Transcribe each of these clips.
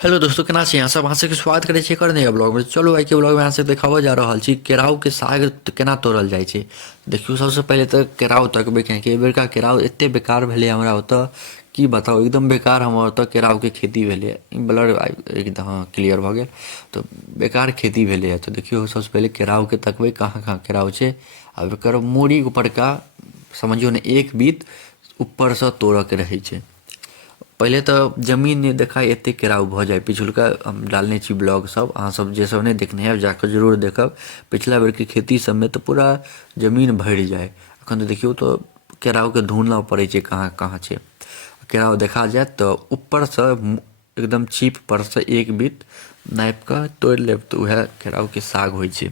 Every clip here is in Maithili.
हेलो दोस्तों, केना छी अहाँ सब? अहाँ सबके स्वागत करै छी एकर नया ब्लॉग में। चलू आइ के ब्लॉग में अहाँ सब देखाबऽ जा रहल छी केराव के साग केना तोड़ल जाइ छै। देखियो सबसे पहले तऽ केराव तकबै कि बेरका केराव एते बेकार भेलै हमरा ओतऽ, की बताउ। एकदम बेकार हमर ओतऽ केराव के खेती भेलै। ब्लर एकदम हाँ क्लियर भऽ गेल। तऽ बेकार खेती भेलै। तऽ देखियो सबसे पहले केराव के तकबै कहाँ कहाँ केराव छै। आ एकर मूड़ी ऊपरका समझियो ने एक बीत ऊपरसँ तोड़ऽ के रहै छै। पहिले तऽ जमीन नहि देखाइ एतेक केराव भऽ जाइ। पिछुलका हम डालने छी ब्लॉग सब, अहाँ सब जे सब नहि देखने हैब जाकऽ जरूर देखब। पिछला बेरके खेती सबमे तऽ पूरा जमीन भरि जाइ। एखन तऽ देखियौ तऽ केरावके ढूँढऽ पड़ै छै कहाँ कहाँ छै। केराव देखा जायत तऽ ऊपरसँ एकदम चीप परसँ एक बीत नापि कऽ तोड़ि लेब तऽ उएह केरावके साग होइ छै।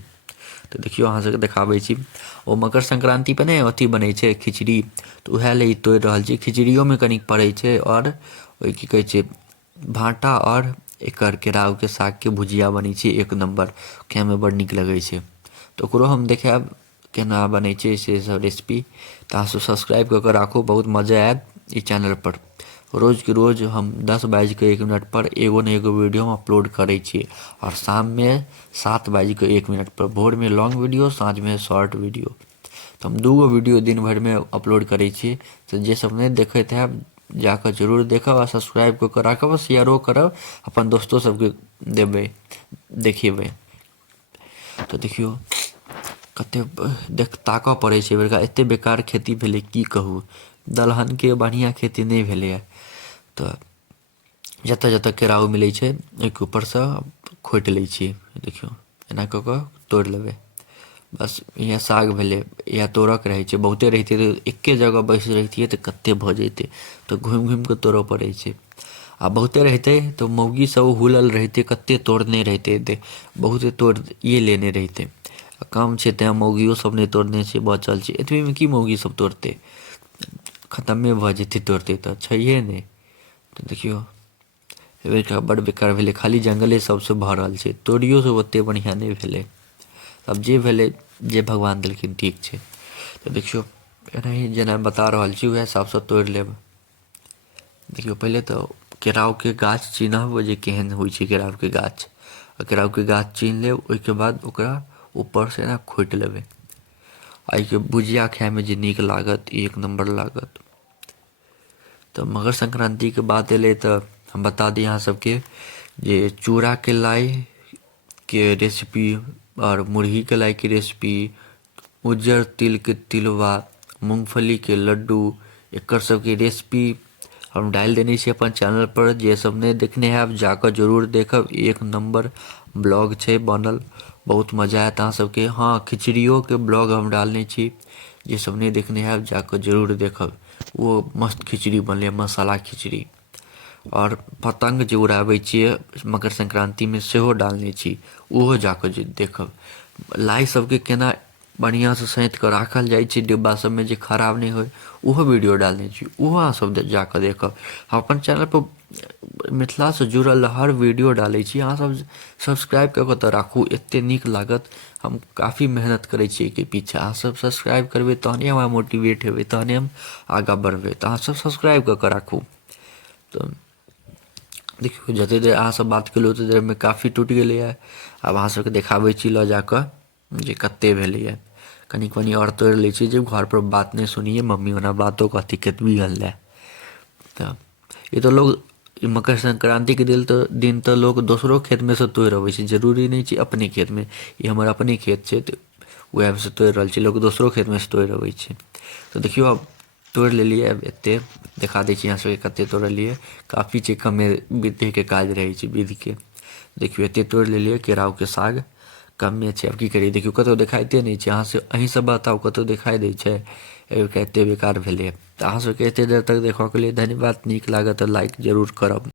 तऽ देखियौ अहाँ सबके देखाबै छी। ओ मकर संक्रान्तिपर ने अथी बनै छै खिचड़ी, तऽ उएह लेल ई तोड़ि रहल छी। खिचड़ियोमे कनिक पड़ै छै। आओर ओहि की कहै छै भाँटा आओर एकर केरावके सागके भुजिया बनै छै एक नम्बर। खाइमे बड़ नीक लगै छै। तऽ ओकरो हम देखायब केना बनै छै से सब रेसिपी। तऽ अहाँसब सब्सक्राइब कऽ कऽ राखू, बहुत मजा आयत ई चैनलपर। रोजके रोज हम 10:01 पर एगो ने एगो वीडियो हम अपलोड करै छी। और शाम में 7:01 पर, भोर में लॉन्ग वीडियो, साँझ में शॉर्ट वीडियो। तो हम 2गो वीडियो दिन भर में अपलोड करै छी। तो जे सब नहीं देखैत हैब जाकऽ जरूर देखब आ सब्सक्राइब कऽ कऽ राखब, शेयरो करब, अपन दोस्तो सबके देबै, देखेबै। तऽ देखियौ कते ताकऽ पड़ै छै बेरका, एते बेकार खेती भेलै की कहू। दलहनके बढ़िआँ खेती नहि भेलैए। तऽ जतऽ जतऽ केराव मिलै छै ओहिके ऊपरसँ खोंटि लै छियै। देखियौ एना कऽ कऽ तोड़ि लेबै। बस इएह साग भेलै। इएह तोड़ऽके रहै छै। बहुते रहितै तऽ एके जगह बैस रहितियै तऽ कते भऽ जैतै। तऽ घुमि घुमि कऽ तोड़ऽ पड़ै छै। आ बहुते रहितै तऽ मौगी सब हुलल रहितै, कते तोड़ने रहितै। बहुते तोड़िए लेने रहितै। आ कम छै तेँ मौगियो सब नहि तोड़ने छै, बचल छै। एतबेमे की मौगी सब तोड़तै, खतमे भऽ जेतै तोड़तै तऽ छैहे नहि। तऽ देखियौ एहि बेरका बड़ बेकार भेलै। खाली जङ्गले सबसँ भरल छै। तोड़ियो सब ओतेक बढ़िआँ नहि भेलै। अब जे भेलै जे भगवान देलखिन ठीक छै। तऽ देखियौ एनाही जेना बता रहल छी उएह हिसाबसँ तोड़ि लेब। देखियौ पहिले तऽ केरावके गाछ चिन्हब जे केहन होइ छै केरावके गाछ। केरावके गाछ चिन्ह लेब, ओहिके बाद ओकरा ऊपरसँ एना खोंटि लेबै। एहिके भुजिया खाइमे जे नीक लागत, एक नम्बर लागत। तऽ मकर संक्रान्तिके बात एलै तऽ हम बता दी अहाँ सबके जे चूड़ाके लाइके रेसिपी और मुरहीके लाइके रेसिपी, उज्जर तिलके तिलवा, मूँगफलीके लड्डू, एकर सबके रेसिपी हम डालि देने छी अपन चैनल पर। जे सब नहीं देखने हैब जाकऽ जरूर देखब, एक नंबर ब्लॉग छै बनल। बहुत मजा आयत अहाँ सबके। हाँ खिचड़ियोके ब्लॉग हम डालने छी, जे सब नहीं देखने हैब जाकऽ जरूर देखब। वो मस्त खिचड़ी बनलै, मसाला खिचड़ी। और पतंग जे उड़ाबै छियै मकर संक्रान्तिमे सेहो डालने छी, ओहो जाकऽ जे देखब। लाइ सबके केना बढ़िआँसँ सैंत कऽ राखल जाइ छै डिब्बा सबमे जे खराब नहि होय, ओहो वीडियो डालने छी, ओहो अहाँ सब जाकऽ देखब। हम अपन चैनलपर मिथिलासँ जुड़ल हर वीडियो डालै छी। अहाँ सब सब्सक्राइब कऽ कऽ तऽ राखू, एतेक नीक लागत। हम काफ़ी मेहनत करै छी एहिके पीछा। अहाँ सब सब्सक्राइब करबै तहने हमरा मोटिवेट हेबै, तहने हम आगाँ बढ़बै। तऽ अहाँ सब सब्सक्राइब कऽ कऽ राखू। तऽ देखियौ जतेक देर अहाँसब बात केलहुँ ओतेक देरमे काफ़ी टूटि गेलैए। आब अहाँ सबके देखाबै छी लऽ जाकऽ जे कतेक भेलैए। कनि कनि आओर तोड़ि लै छी जे घरपर बात नहि सुनिए, मम्मी ओना बातो कहती केतबी गनले। तऽ ये तो लोग मकर संक्रान्तिके दिन तऽ लोग दोसरो खेतमे सँ तोड़ि अबै छै। जरूरी नहि छै अपने खेतमे। ई हमर अपने खेत छै तऽ उएहमेसँ तोड़ि रहल छी। लोक दोसरो खेतमे सँ तोड़ि अबै छै। तऽ देखियौ आब तोड़ि लेलियै। आब एतेक देखा दै छी अहाँ सबके कतेक तोड़लियै। काफ़ी छै, कमे विधिके काज रहै छै, विधिके। देखियौ एतेक तोड़ि लेलियै केरावके साग, कमे छै। आब की करियै, देखियौ कतहु देखाइते नहि छै। अहीँसब बताउ कतहु देखाइ दै छै? एहिबेरका एतेक बेकार भेलै। तऽ अहाँ सबके एतेक देर तक देखऽके लिए धन्यवाद। नीक लागत तऽ लाइक जरूर करब।